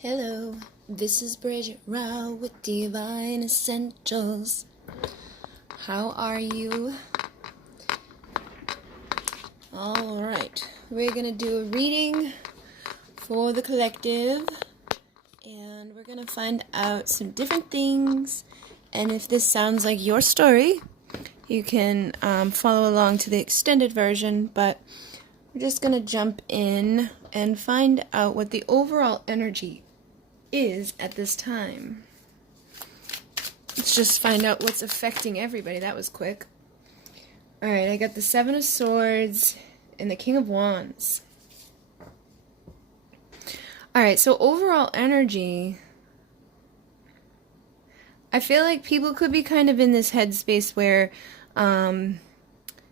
Hello, this is Bridget Rau with Divine Essentials. How are you? Alright, we're going to do a reading for the collective, and we're going to find out some different things, and if this sounds like your story, you can follow along to the extended version, but we're just going to jump in and find out what the overall energy is at this time. Let's just find out what's affecting everybody. That was quick. Alright, I got the Seven of Swords and the King of Wands. Alright, so overall energy, I feel like people could be kind of in this headspace where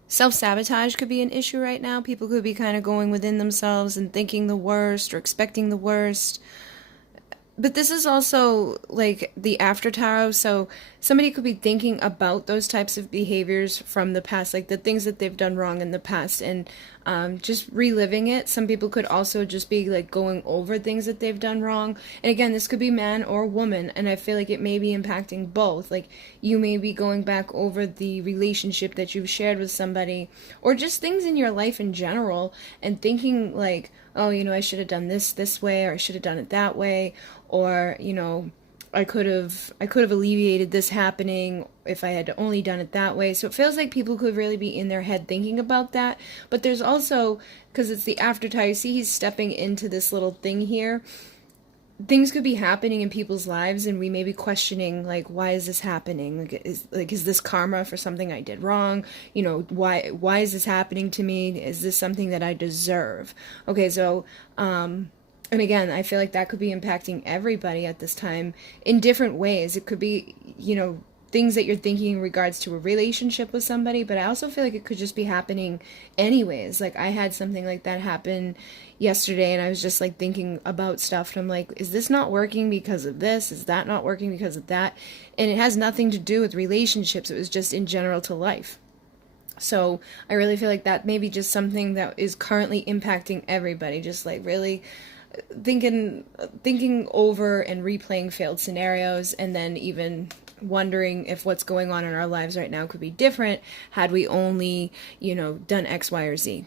self-sabotage could be an issue right now. People could be kind of going within themselves and thinking the worst or expecting the worst. But this is also like the after tarot, so somebody could be thinking about those types of behaviors from the past, like the things that they've done wrong in the past, and just reliving it. Some people could also just be like going over things that they've done wrong. And again, this could be man or woman, and I feel like it may be impacting both. Like you may be going back over the relationship that you've shared with somebody, or just things in your life in general, and thinking like, oh, you know, I should have done this way, or I should have done it that way, or, you know, I could have alleviated this happening if I had only done it that way. So it feels like people could really be in their head thinking about that. But there's also, because it's the aftertime, you see he's stepping into this little thing here. Things could be happening in people's lives, and we may be questioning, like, why is this happening? Is this karma for something I did wrong? You know, why is this happening to me? Is this something that I deserve? Okay, so, and again, I feel like that could be impacting everybody at this time in different ways. It could be, you know, things that you're thinking in regards to a relationship with somebody, but I also feel like it could just be happening anyways. Like I had something like that happen yesterday, and I was just like thinking about stuff, and I'm like, is this not working because of this? Is that not working because of that? And it has nothing to do with relationships. It was just in general to life. So I really feel like that may be just something that is currently impacting everybody, just like really thinking over and replaying failed scenarios, and then even wondering if what's going on in our lives right now could be different had we only, you know, done X, Y, or Z.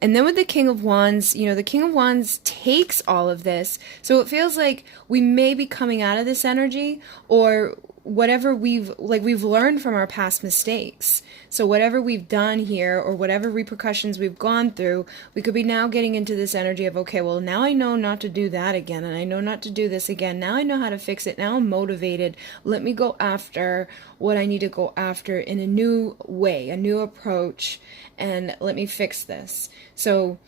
And then with the King of Wands, you know, the King of Wands takes all of this. So it feels like we may be coming out of this energy, or whatever we've learned from our past mistakes. So whatever we've done here, or whatever repercussions we've gone through, we could be now getting into this energy of, okay, well, now I know not to do that again, and I know not to do this again. Now I know how to fix it. Now I'm motivated. Let me go after what I need to go after in a new way, a new approach, and let me fix this. So,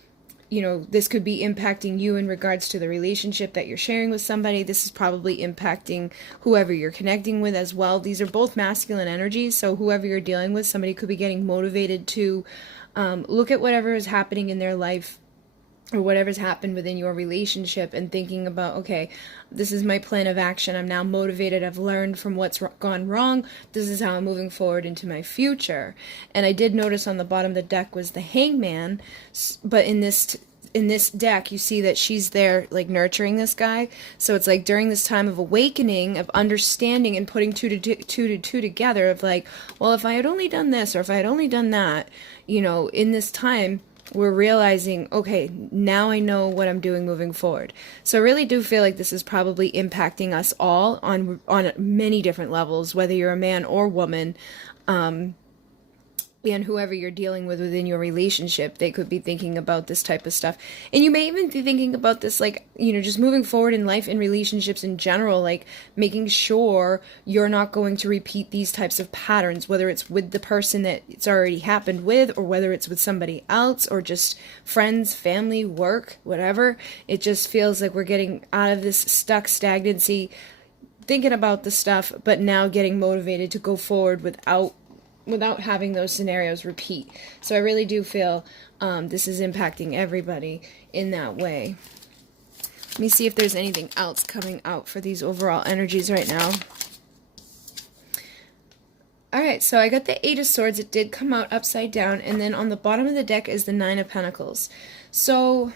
you know, this could be impacting you in regards to the relationship that you're sharing with somebody. This is probably impacting whoever you're connecting with as well. These are both masculine energies, so whoever you're dealing with, somebody could be getting motivated to look at whatever is happening in their life, or whatever's happened within your relationship, and thinking about, okay, this is my plan of action. I'm now motivated. I've learned from what's gone wrong. This is how I'm moving forward into my future. And I did notice on the bottom of the deck was the Hangman, but in this deck, you see that she's there, like, nurturing this guy. So it's like during this time of awakening, of understanding and putting two to two together, of like, well, if I had only done this, or if I had only done that, you know, in this time, we're realizing, okay, now I know what I'm doing moving forward. So I really do feel like this is probably impacting us all on many different levels, whether you're a man or woman, and whoever you're dealing with within your relationship, they could be thinking about this type of stuff. And you may even be thinking about this, like, you know, just moving forward in life, in relationships in general, like making sure you're not going to repeat these types of patterns, whether it's with the person that it's already happened with, or whether it's with somebody else, or just friends, family, work, whatever. It just feels like we're getting out of this stuck stagnancy, thinking about the stuff, but now getting motivated to go forward without having those scenarios repeat. So I really do feel this is impacting everybody in that way. Let me see if there's anything else coming out for these overall energies right now. Alright, so I got the Eight of Swords. It did come out upside down, and then on the bottom of the deck is the Nine of Pentacles. So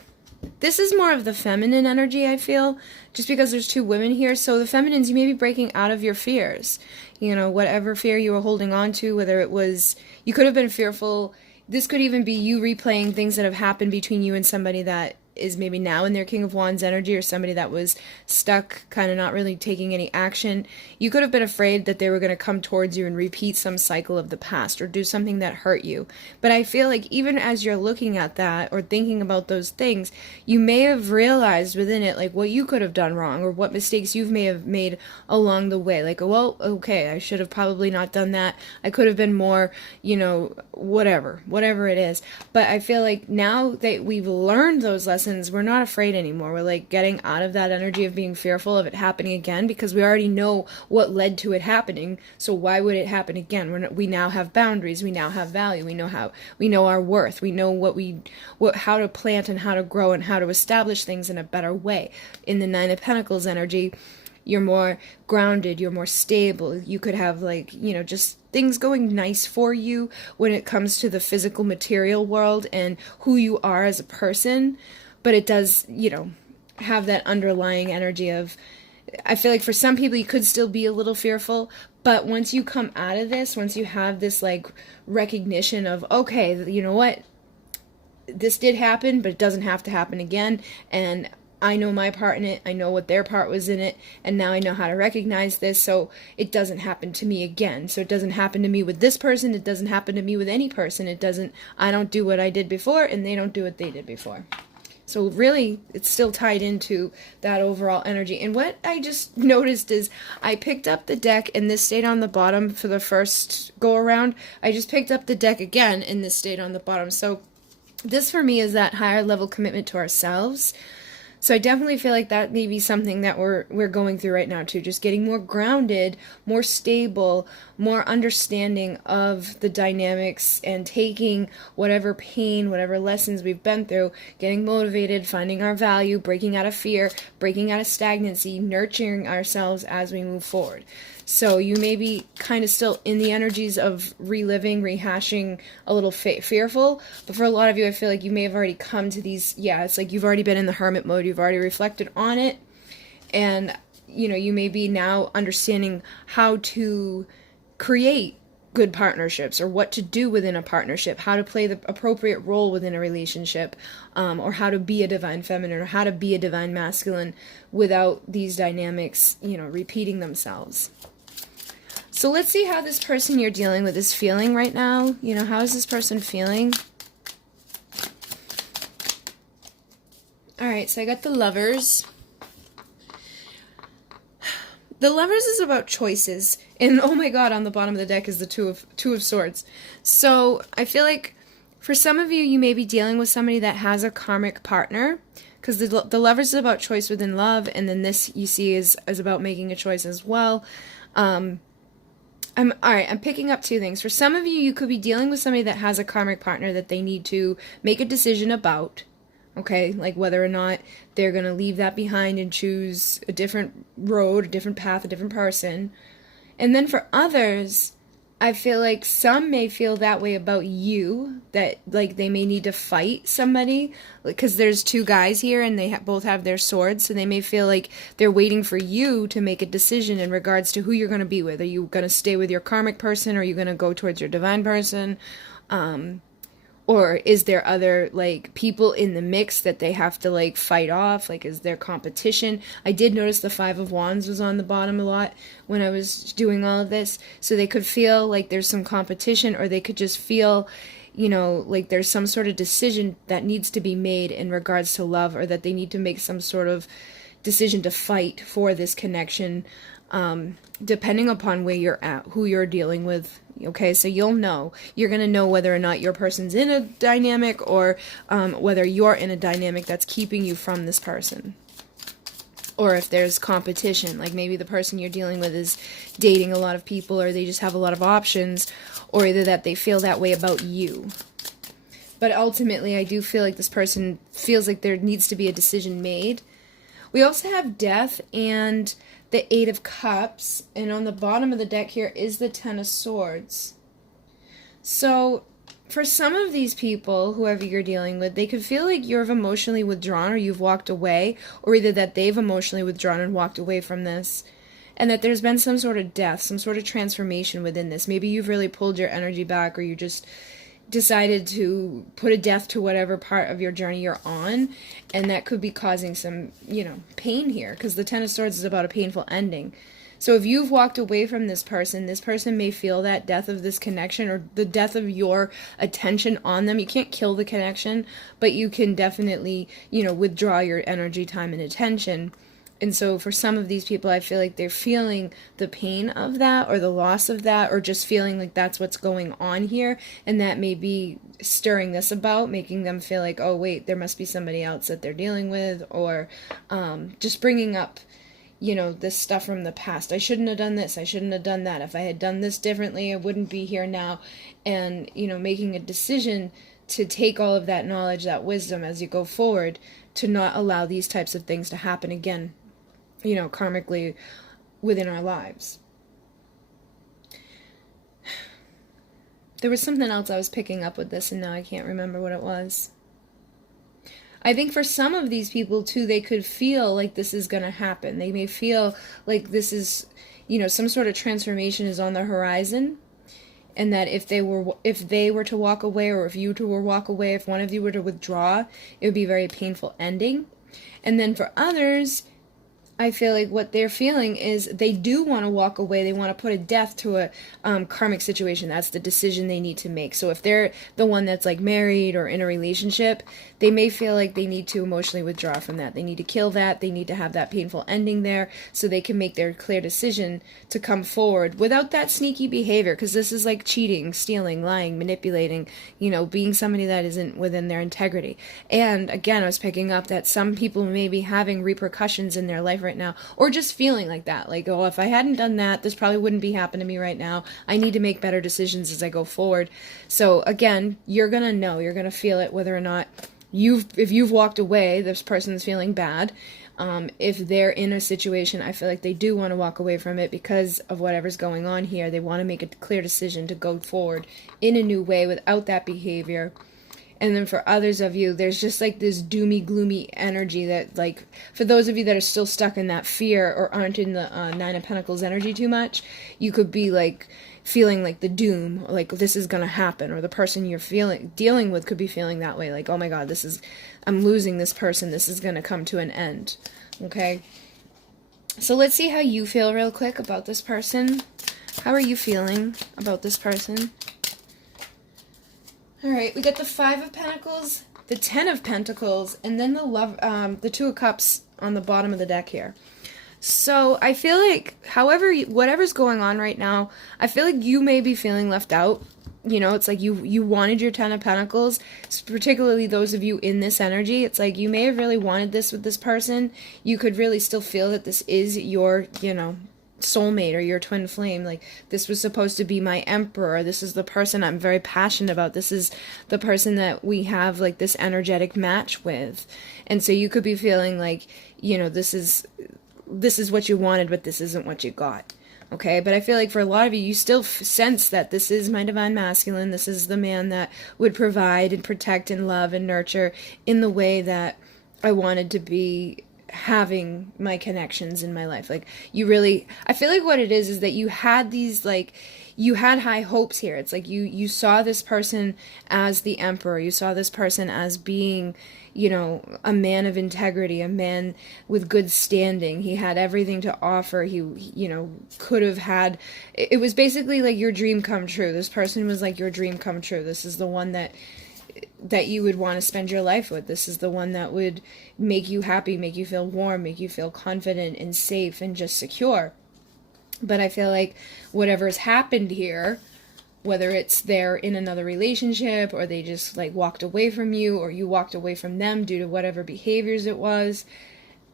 This is more of the feminine energy, I feel, just because there's two women here. So the feminines, you may be breaking out of your fears. You know, whatever fear you were holding on to, whether it was, you could have been fearful. This could even be you replaying things that have happened between you and somebody that is maybe now in their King of Wands energy, or somebody that was stuck, kind of not really taking any action. You could have been afraid that they were going to come towards you and repeat some cycle of the past or do something that hurt you. But I feel like even as you're looking at that or thinking about those things, you may have realized within it like what you could have done wrong or what mistakes you may have made along the way. Like, well, okay, I should have probably not done that. I could have been more, you know, whatever it is. But I feel like now that we've learned those lessons, we're not afraid anymore. We're like getting out of that energy of being fearful of it happening again, because we already know what led to it happening. So why would it happen again? We now have boundaries. We now have value. We know our worth. We know how to plant and how to grow and how to establish things in a better way. In the Nine of Pentacles energy, you're more grounded, you're more stable. You could have like, you know, just things going nice for you when it comes to the physical material world and who you are as a person. But it does, you know, have that underlying energy of, I feel like for some people you could still be a little fearful, but once you come out of this, once you have this like recognition of, okay, you know what, this did happen, but it doesn't have to happen again, and I know my part in it, I know what their part was in it, and now I know how to recognize this, so it doesn't happen to me again. So it doesn't happen to me with this person, it doesn't happen to me with any person, I don't do what I did before, and they don't do what they did before. So really, it's still tied into that overall energy. And what I just noticed is I picked up the deck, and this stayed on the bottom for the first go-around. I just picked up the deck again, and this stayed on the bottom. So this for me is that higher level commitment to ourselves. So I definitely feel like that may be something that we're going through right now too. Just getting more grounded, more stable, more understanding of the dynamics, and taking whatever pain, whatever lessons we've been through, getting motivated, finding our value, breaking out of fear, breaking out of stagnancy, nurturing ourselves as we move forward. So you may be kind of still in the energies of reliving, rehashing, a little fearful. But for a lot of you, I feel like you may have already come to these, it's like you've already been in the hermit mode. You've already reflected on it. And, you know, you may be now understanding how to create good partnerships, or what to do within a partnership, how to play the appropriate role within a relationship, or how to be a divine feminine or how to be a divine masculine without these dynamics, you know, repeating themselves. So let's see how this person you're dealing with is feeling right now. You know, how is this person feeling? All right, so I got the Lovers. The Lovers is about choices. And oh my god, on the bottom of the deck is the Two of Swords. So I feel like for some of you, you may be dealing with somebody that has a karmic partner. Because the Lovers is about choice within love. And then this, you see, is about making a choice as well. I'm picking up two things. For some of you, you could be dealing with somebody that has a karmic partner that they need to make a decision about. Okay, like whether or not they're going to leave that behind and choose a different road, a different path, a different person. And then for others, I feel like some may feel that way about you, that like they may need to fight somebody, because there's two guys here and they both have their swords, so they may feel like they're waiting for you to make a decision in regards to who you're going to be with. Are you going to stay with your karmic person, or are you going to go towards your divine person? Or is there other, like, people in the mix that they have to, like, fight off? Like, is there competition? I did notice the Five of Wands was on the bottom a lot when I was doing all of this. So they could feel like there's some competition, or they could just feel, you know, like there's some sort of decision that needs to be made in regards to love, or that they need to make some sort of decision to fight for this connection, depending upon where you're at, who you're dealing with. Okay, so you're going to know whether or not your person's in a dynamic, or whether you're in a dynamic that's keeping you from this person. Or if there's competition, like maybe the person you're dealing with is dating a lot of people, or they just have a lot of options, or either that they feel that way about you. But ultimately, I do feel like this person feels like there needs to be a decision made. We also have Death and the Eight of Cups, and on the bottom of the deck here is the Ten of Swords. So for some of these people, whoever you're dealing with, they could feel like you've emotionally withdrawn or you've walked away, or either that they've emotionally withdrawn and walked away from this, and that there's been some sort of death, some sort of transformation within this. Maybe you've really pulled your energy back, or you just decided to put a death to whatever part of your journey you're on, and that could be causing some, pain here, because the Ten of Swords is about a painful ending. So if you've walked away from this person may feel that death of this connection, or the death of your attention on them. You can't kill the connection, but you can definitely, withdraw your energy, time, and attention. And so for some of these people, I feel like they're feeling the pain of that, or the loss of that, or just feeling like that's what's going on here. And that may be stirring this about, making them feel like, oh, wait, there must be somebody else that they're dealing with, or just bringing up, this stuff from the past. I shouldn't have done this. I shouldn't have done that. If I had done this differently, I wouldn't be here now. And, making a decision to take all of that knowledge, that wisdom as you go forward, to not allow these types of things to happen again, karmically within our lives. There was something else I was picking up with this, and now I can't remember what it was. I think for some of these people, too, they could feel like this is going to happen. They may feel like this is, some sort of transformation is on the horizon, and that if they were to walk away, or if you two were to walk away, if one of you were to withdraw, it would be a very painful ending. And then for others, I feel like what they're feeling is they do want to walk away. They want to put a death to a karmic situation. That's the decision they need to make. So if they're the one that's like married or in a relationship, they may feel like they need to emotionally withdraw from that. They need to kill that. They need to have that painful ending there so they can make their clear decision to come forward without that sneaky behavior, because this is like cheating, stealing, lying, manipulating, being somebody that isn't within their integrity. And again, I was picking up that some people may be having repercussions in their life right now, or just feeling like that, like, oh, if I hadn't done that, this probably wouldn't be happening to me right now. I need to make better decisions as I go forward. So again, you're gonna feel it, whether or not if you've walked away, this person's feeling bad. If they're in a situation, I feel like they do want to walk away from it because of whatever's going on here. They want to make a clear decision to go forward in a new way without that behavior. And then for others of you, there's just like this doomy, gloomy energy that, like, for those of you that are still stuck in that fear or aren't in the Nine of Pentacles energy too much, you could be like feeling like the doom, like this is going to happen, or the person you're dealing with could be feeling that way, like, oh my God, I'm losing this person, this is going to come to an end. Okay? So let's see how you feel real quick about this person. How are you feeling about this person? Alright, we got the Five of Pentacles, the Ten of Pentacles, and then the Two of Cups on the bottom of the deck here. So I feel like, whatever's going on right now, I feel like you may be feeling left out. It's like you wanted your Ten of Pentacles, particularly those of you in this energy. It's like you may have really wanted this with this person. You could really still feel that this is your, soulmate or your twin flame. Like, this was supposed to be my emperor. This is the person I'm very passionate about. This is the person that we have like this energetic match with. And so you could be feeling like, this is what you wanted, but this isn't what you got. Okay, but I feel like for a lot of you, you still sense that this is my divine masculine. This is the man that would provide and protect and love and nurture in the way that I wanted to be having my connections in my life. Like, I feel like what it is that you had these, like, you had high hopes here. It's like you saw this person as the emperor. You saw this person as being, a man of integrity, a man with good standing. He had everything to offer. He could have had, it was basically like your dream come true. This person was like your dream come true. This is the one that you would want to spend your life with. This is the one that would make you happy, make you feel warm, make you feel confident and safe and just secure. But I feel like whatever's happened here, whether it's they're in another relationship, or they just like walked away from you, or you walked away from them due to whatever behaviors it was,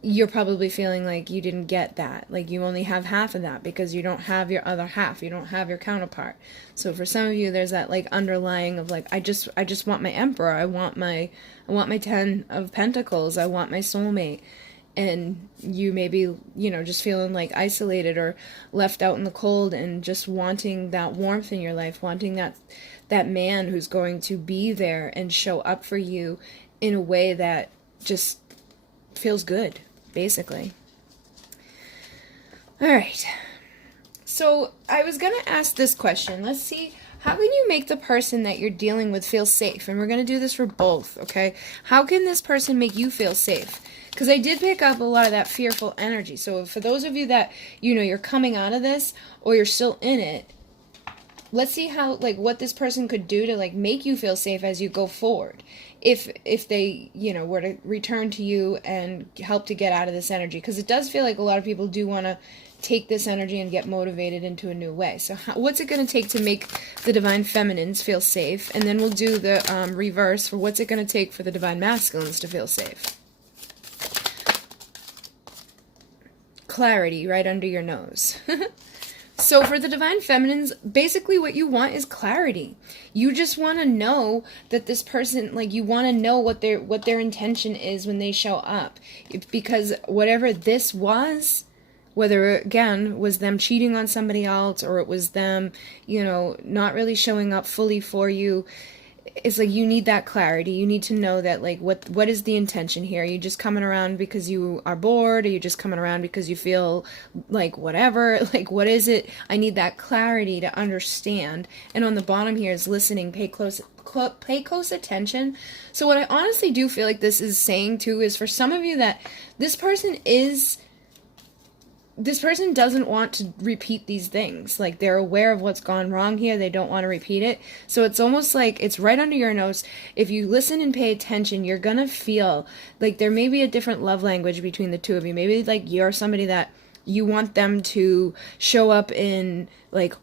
you're probably feeling like you didn't get that. Like, you only have half of that because you don't have your other half. You don't have your counterpart. So for some of you, there's that like underlying of like, I just want my emperor. I want my Ten of Pentacles. I want my soulmate. and you may be, just feeling like isolated or left out in the cold, and just wanting that warmth in your life, wanting that man who's going to be there and show up for you in a way that just feels good, basically. All right. So I was going to ask this question. Let's see, how can you make the person that you're dealing with feel safe? And we're going to do this for both, okay? How can this person make you feel safe? Because I did pick up a lot of that fearful energy. So for those of you that, you're coming out of this or you're still in it, let's see how, what this person could do to, make you feel safe as you go forward. If they, were to return to you and help to get out of this energy. Because it does feel like a lot of people do want to take this energy and get motivated into a new way. So what's it going to take to make the divine feminines feel safe? And then we'll do the reverse for what's it going to take for the divine masculines to feel safe. Clarity right under your nose. So for the divine feminines, basically what you want is clarity. You just want to know that this person, you want to know what their intention is when they show up. Because whatever this was, whether, again, was them cheating on somebody else, or it was them, not really showing up fully for you, it's you need that clarity. You need to know that, what is the intention here? Are you just coming around because you are bored? Are you just coming around because you feel whatever? What is it? I need that clarity to understand. And on the bottom here is listening. Pay close attention. So what I honestly do feel like this is saying too is, for some of you, that this person doesn't want to repeat these things. They're aware of what's gone wrong here. They don't want to repeat it. So it's almost like it's right under your nose. If you listen and pay attention, you're going to feel like there may be a different love language between the two of you. Maybe you're somebody that you want them to show up and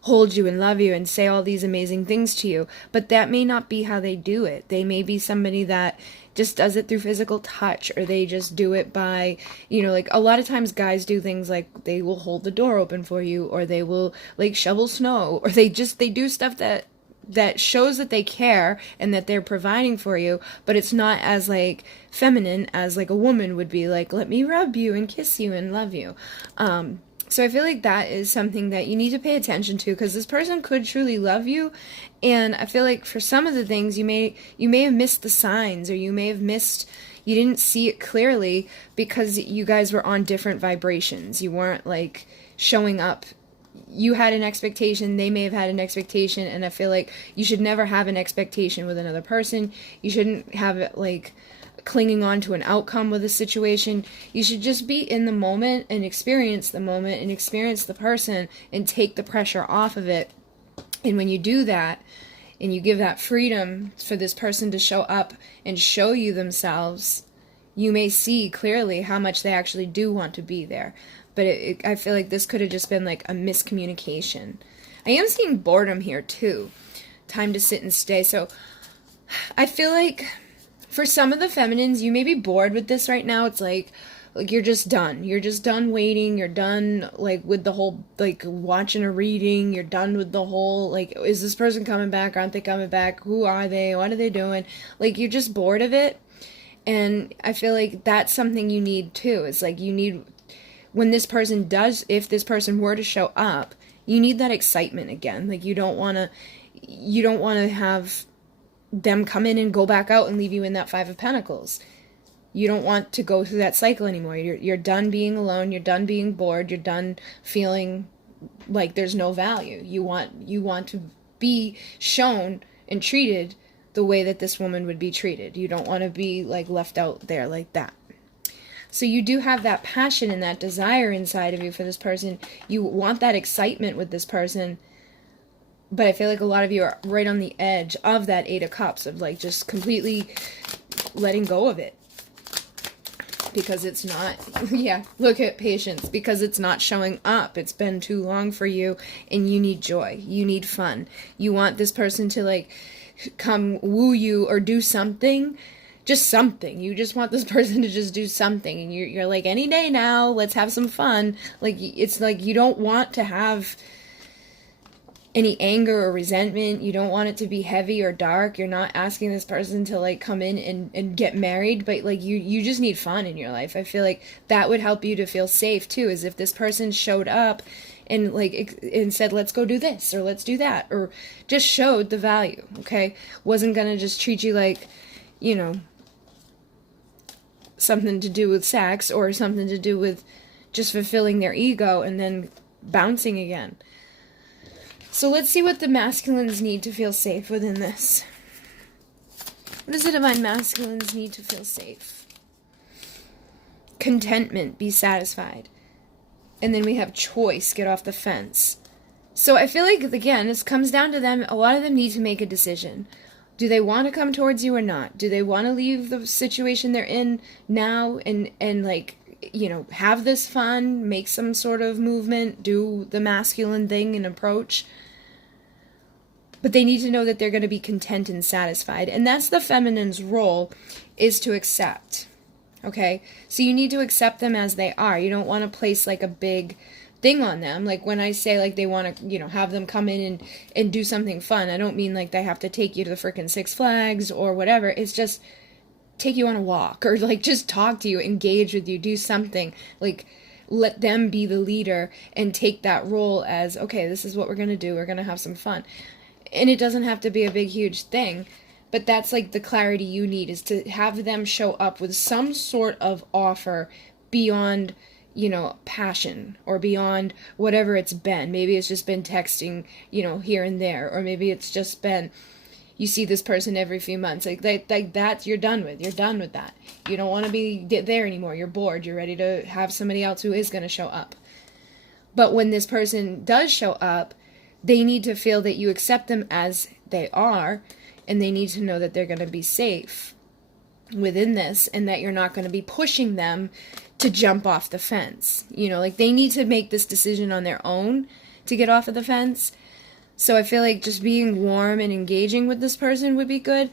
hold you and love you and say all these amazing things to you. But that may not be how they do it. They may be somebody that just does it through physical touch, or they just do it by, a lot of times guys do things they will hold the door open for you, or they will shovel snow, or they do stuff that shows that they care and that they're providing for you, but it's not as feminine as a woman would be, let me rub you and kiss you and love you. So I feel like that is something that you need to pay attention to, because this person could truly love you. And I feel like for some of the things you may have missed the signs, or you didn't see it clearly because you guys were on different vibrations. You weren't showing up. You had an expectation, they may have had an expectation, and I feel like you should never have an expectation with another person. You shouldn't have it clinging on to an outcome with a situation. You should just be in the moment and experience the moment and experience the person and take the pressure off of it. And when you do that, and you give that freedom for this person to show up and show you themselves, you may see clearly how much they actually do want to be there. But I feel like this could have just been a miscommunication. I am seeing boredom here too. Time to sit and stay. So I feel like for some of the feminines, you may be bored with this right now. It's you're just done. You're just done waiting. You're done with the whole watching a reading. You're done with the whole is this person coming back? Aren't they coming back? Who are they? What are they doing? You're just bored of it. And I feel like that's something you need too. It's you need, when this person does, if this person were to show up, you need that excitement again. You don't want to have them come in and go back out and leave you in that Five of Pentacles. You don't want to go through that cycle anymore. You're done being alone. You're done being bored. You're done feeling like there's no value. You want to be shown and treated the way that this woman would be treated. You don't want to be left out there like that. So you do have that passion and that desire inside of you for this person. You want that excitement with this person. But I feel like a lot of you are right on the edge of that Eight of Cups, of just completely letting go of it. Because it's not, look at patience, because it's not showing up. It's been too long for you, and you need joy. You need fun. You want this person to come woo you or do something. Just something. You just want this person to just do something. And you're any day now, let's have some fun. It's you don't want to have any anger or resentment. You don't want it to be heavy or dark. You're not asking this person to like come in and get married, but like you just need fun in your life. I feel like that would help you to feel safe too, is if this person showed up and like and said, let's go do this or let's do that, or just showed the value, okay? Wasn't gonna just treat you like, you know, something to do with sex or something to do with just fulfilling their ego and then bouncing again. So let's see what the masculines need to feel safe within this. What does the divine masculines need to feel safe? Contentment, be satisfied. And then we have choice, get off the fence. So I feel like, again, this comes down to them. A lot of them need to make a decision. Do they want to come towards you or not? Do they want to leave the situation they're in now and like, you know, have this fun, make some sort of movement, do the masculine thing and approach? But they need to know that they're going to be content and satisfied. And that's the feminine's role, is to accept. Okay? So you need to accept them as they are. You don't want to place like a big thing on them. Like when I say like they want to, you know, have them come in and do something fun, I don't mean like they have to take you to the frickin' Six Flags or whatever. It's just take you on a walk or like just talk to you, engage with you, do something. Like let them be the leader and take that role as, okay, this is what we're going to do. We're going to have some fun. And it doesn't have to be a big, huge thing, but that's like the clarity you need, is to have them show up with some sort of offer beyond, you know, passion or beyond whatever it's been. Maybe it's just been texting, you know, here and there, or maybe it's just been, you see this person every few months. Like that, you're done with. You're done with that. You don't want to be there anymore. You're bored. You're ready to have somebody else who is going to show up. But when this person does show up, they need to feel that you accept them as they are, and they need to know that they're going to be safe within this, and that you're not going to be pushing them to jump off the fence. You know, like they need to make this decision on their own to get off of the fence. So I feel like just being warm and engaging with this person would be good.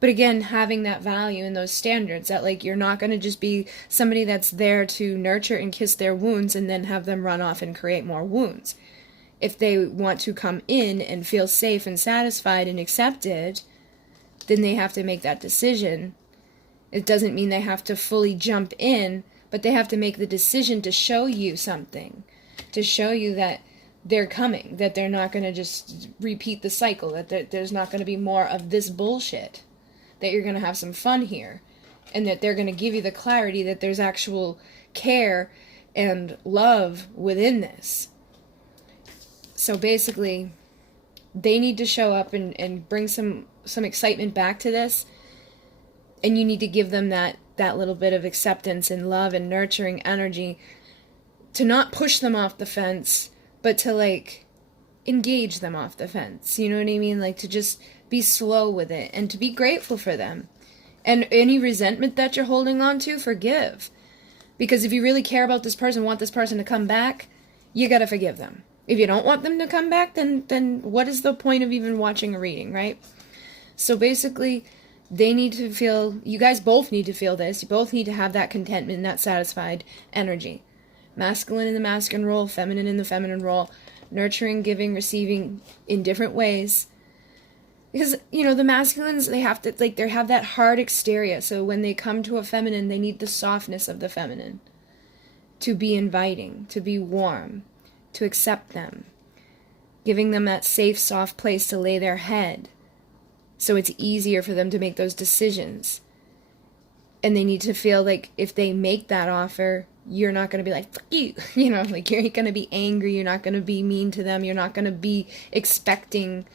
But again, having that value and those standards, that like you're not going to just be somebody that's there to nurture and kiss their wounds and then have them run off and create more wounds. If they want to come in and feel safe and satisfied and accepted, then they have to make that decision. It doesn't mean they have to fully jump in, but they have to make the decision to show you something, to show you that they're coming, that they're not going to just repeat the cycle, that there's not going to be more of this bullshit, that you're going to have some fun here, and that they're going to give you the clarity that there's actual care and love within this. So basically, they need to show up and bring some excitement back to this. And you need to give them that little bit of acceptance and love and nurturing energy to not push them off the fence, but to like engage them off the fence. You know what I mean? Like to just be slow with it and to be grateful for them. And any resentment that you're holding on to, forgive. Because if you really care about this person, want this person to come back, you gotta forgive them. If you don't want them to come back, then what is the point of even watching a reading, right? So basically, they need to feel, you guys both need to feel this. You both need to have that contentment and that satisfied energy. Masculine in the masculine role, feminine in the feminine role, nurturing, giving, receiving in different ways. Because, you know, the masculines, they have to, like, they have that hard exterior. So when they come to a feminine, they need the softness of the feminine. To be inviting, to be warm, to accept them, giving them that safe, soft place to lay their head, so it's easier for them to make those decisions. And they need to feel like if they make that offer, you're not going to be like, fuck you, you know, like you're going to be angry, you're not going to be mean to them, you're not going to be expecting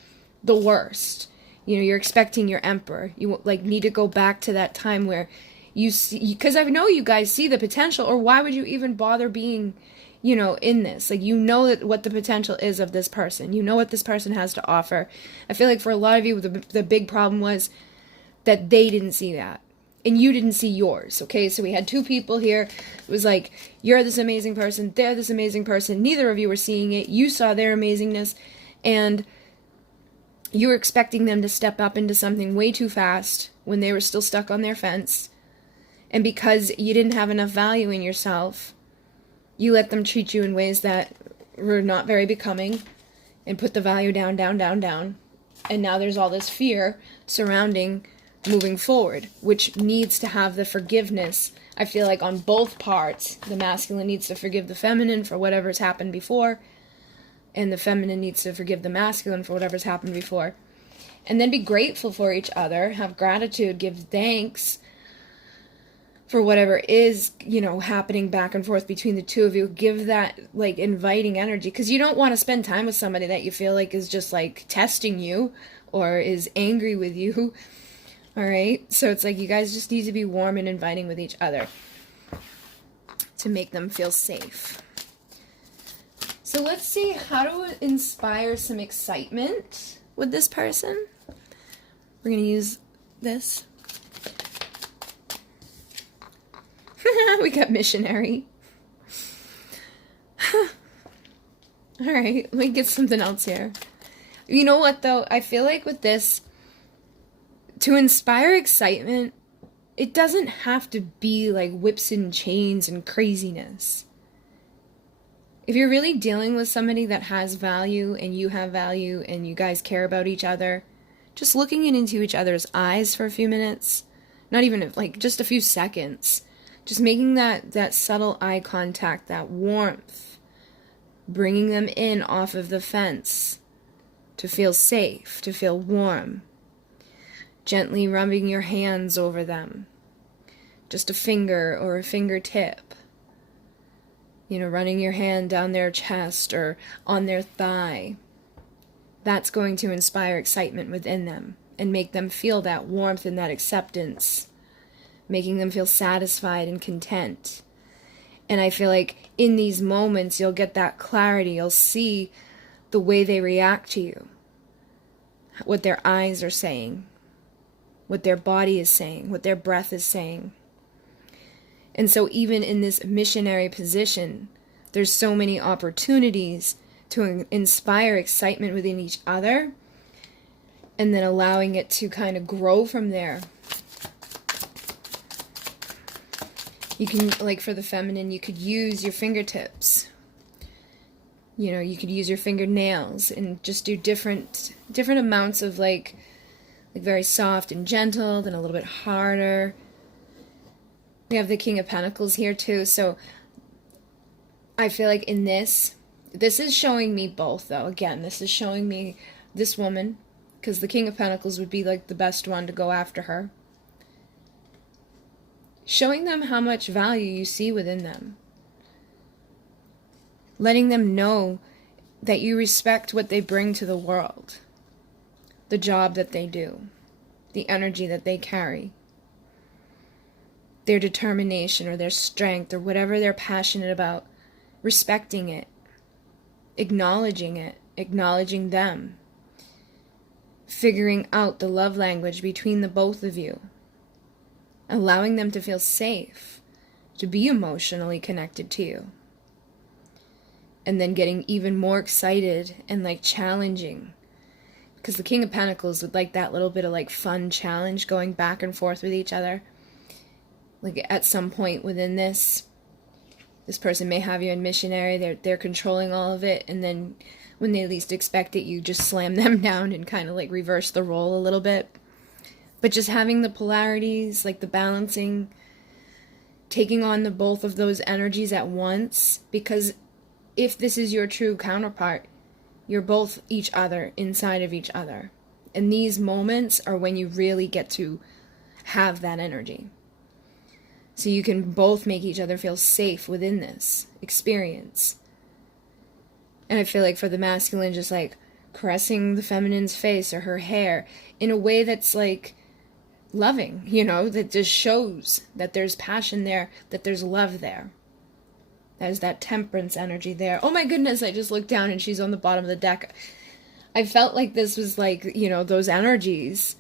the worst. You know, you're expecting your emperor. You like need to go back to that time where you see, because I know you guys see the potential, or why would you even bother being, you know, in this? Like, you know that what the potential is of this person. You know what this person has to offer. I feel like for a lot of you, the big problem was that they didn't see that. And you didn't see yours, okay? So we had two people here. It was like, you're this amazing person, they're this amazing person. Neither of you were seeing it. You saw their amazingness, and you were expecting them to step up into something way too fast when they were still stuck on their fence. And because you didn't have enough value in yourself, you let them treat you in ways that were not very becoming. and put the value down, down, down, down. And now there's all this fear surrounding moving forward, which needs to have the forgiveness. I feel like on both parts, the masculine needs to forgive the feminine for whatever's happened before, and the feminine needs to forgive the masculine for whatever's happened before. And then be grateful for each other, have gratitude, give thanks for whatever is, happening back and forth between the two of you. Give that, inviting energy, because you don't want to spend time with somebody that you feel like is just, testing you or is angry with you. All right? So it's you guys just need to be warm and inviting with each other to make them feel safe. So let's see how to inspire some excitement with this person. We're going to use this. We got missionary. All right, let me get something else here. You know what, though? I feel like with this, to inspire excitement, it doesn't have to be like whips and chains and craziness. If you're really dealing with somebody that has value and you have value and you guys care about each other, just looking into each other's eyes for a few minutes, not even just a few seconds, just making that subtle eye contact, that warmth, bringing them in off of the fence to feel safe, to feel warm, gently rubbing your hands over them, just a finger or a fingertip, running your hand down their chest or on their thigh. That's going to inspire excitement within them and make them feel that warmth and that acceptance, making them feel satisfied and content. And I feel like in these moments, you'll get that clarity. You'll see the way they react to you, what their eyes are saying, what their body is saying, what their breath is saying. And so even in this missionary position, there's so many opportunities to inspire excitement within each other, and then allowing it to kind of grow from there. You can, for the feminine, you could use your fingertips. You could use your fingernails and just do different amounts of very soft and gentle, then a little bit harder. We have the King of Pentacles here too, so I feel like in this is showing me both, though. Again, this is showing me this woman, because the King of Pentacles would be the best one to go after her. Showing them how much value you see within them. Letting them know that you respect what they bring to the world. The job that they do. The energy that they carry. Their determination or their strength or whatever they're passionate about. Respecting it. Acknowledging it. Acknowledging them. Figuring out the love language between the both of you. Allowing them to feel safe, to be emotionally connected to you. And then getting even more excited and challenging. Because the King of Pentacles would like that little bit of fun challenge going back and forth with each other. At some point within this person may have you in missionary, they're controlling all of it, and then when they least expect it, you just slam them down and kind of reverse the role a little bit. But just having the polarities, the balancing, taking on the both of those energies at once, because if this is your true counterpart, you're both each other inside of each other. And these moments are when you really get to have that energy. So you can both make each other feel safe within this experience. And I feel for the masculine, just caressing the feminine's face or her hair in a way that's loving, that just shows that there's passion there, that there's love there. There's that temperance energy there. Oh my goodness, I just looked down and she's on the bottom of the deck. I felt like this was those energies.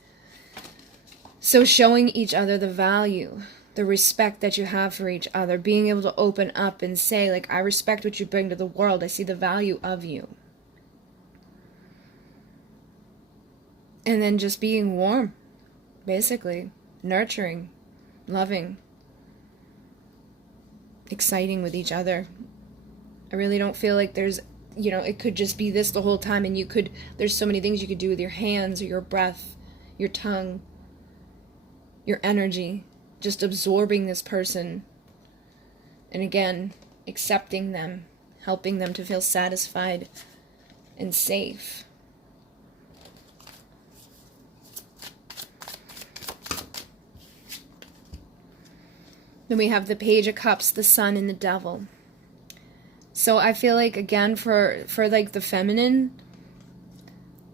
So showing each other the value, the respect that you have for each other, being able to open up and say, I respect what you bring to the world. I see the value of you. And then just being warm. Basically, nurturing, loving, exciting with each other. I really don't feel like there's, you know, it could just be this the whole time, and there's so many things you could do with your hands or your breath, your tongue, your energy, just absorbing this person. And again, accepting them, helping them to feel satisfied and safe. Then we have the Page of Cups, the Sun, and the Devil. So I feel like, again, for like the feminine,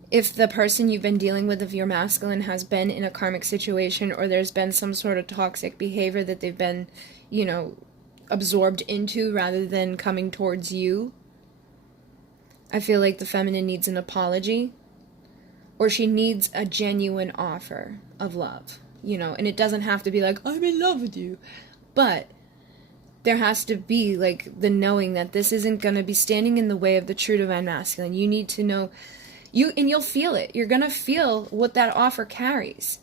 if the person you've been dealing with, of your masculine, has been in a karmic situation, or there's been some sort of toxic behavior that they've been, you know, absorbed into rather than coming towards you, I feel like the feminine needs an apology, or she needs a genuine offer of love, you know, and it doesn't have to be like, I'm in love with you, but there has to be like the knowing that this isn't going to be standing in the way of the true divine masculine. You need to know, and you'll feel it. You're going to feel what that offer carries.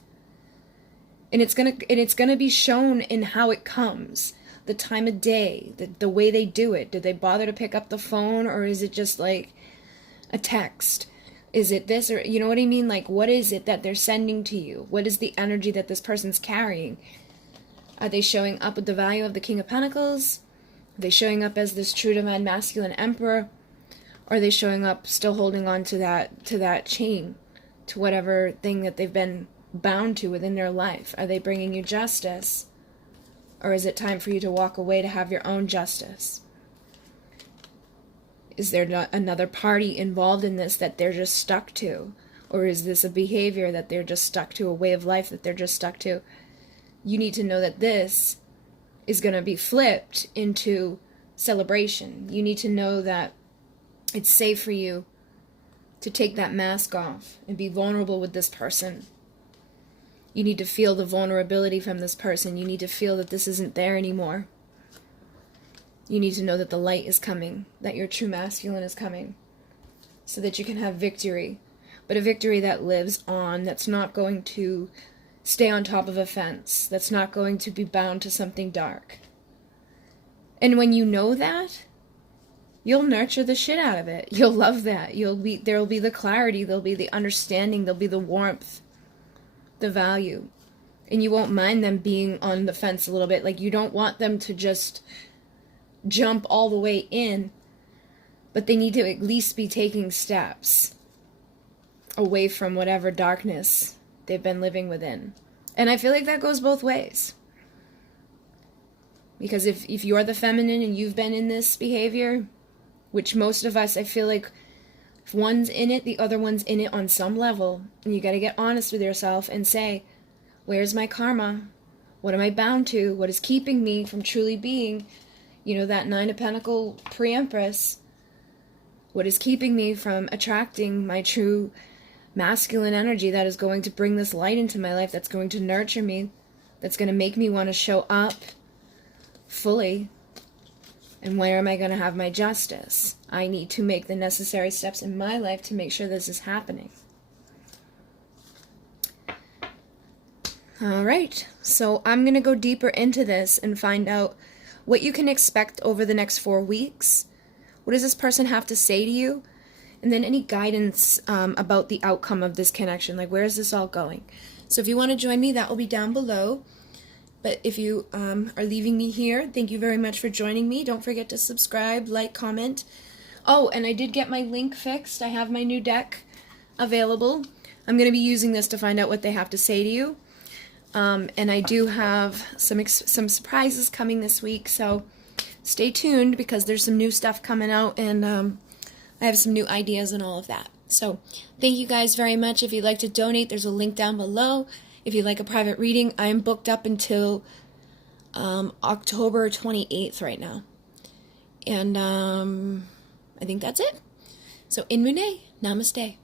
And it's going to be shown in how it comes, the time of day, the way they do it. Did they bother to pick up the phone, or is it just like a text? Is it this, or you know what I mean? Like, what is it that they're sending to you? What is the energy that this person's carrying? Are they showing up with the value of the King of Pentacles? Are they showing up as this true divine masculine emperor? Or are they showing up still holding on to that chain, to whatever thing that they've been bound to within their life? Are they bringing you justice? Or is it time for you to walk away to have your own justice? Is there not another party involved in this that they're just stuck to? Or is this a behavior that they're just stuck to, a way of life that they're just stuck to? You need to know that this is going to be flipped into celebration. You need to know that it's safe for you to take that mask off and be vulnerable with this person. You need to feel the vulnerability from this person. You need to feel that this isn't there anymore. You need to know that the light is coming, that your true masculine is coming, so that you can have victory. But a victory that lives on, that's not going to stay on top of a fence, that's not going to be bound to something dark. And when you know that, you'll nurture the shit out of it. You'll love that. There'll be the clarity, there'll be the understanding, there'll be the warmth, the value. And you won't mind them being on the fence a little bit. Like, you don't want them to just jump all the way in, but they need to at least be taking steps away from whatever darkness they've been living within. And I feel like that goes both ways. Because if you're the feminine and you've been in this behavior, which most of us, I feel like, if one's in it, the other one's in it on some level. And you got to get honest with yourself and say, where's my karma? What am I bound to? What is keeping me from truly being, you know, that Nine of Pentacles pre-Empress? What is keeping me from attracting my true masculine energy that is going to bring this light into my life, that's going to nurture me, that's going to make me want to show up fully? And where am I going to have my justice? I need to make the necessary steps in my life to make sure this is happening. All right, so I'm going to go deeper into this and find out what you can expect over the next 4 weeks. What does this person have to say to you? And then any guidance about the outcome of this connection. Like, where is this all going? So if you want to join me, that will be down below. But if you are leaving me here, thank you very much for joining me. Don't forget to subscribe, like, comment. Oh, and I did get my link fixed. I have my new deck available. I'm going to be using this to find out what they have to say to you. And I do have some surprises coming this week, so stay tuned because there's some new stuff coming out, and I have some new ideas and all of that. So thank you guys very much. If you'd like to donate, there's a link down below. If you'd like a private reading, I am booked up until October 28th right now. And I think that's it. So in Renee, namaste.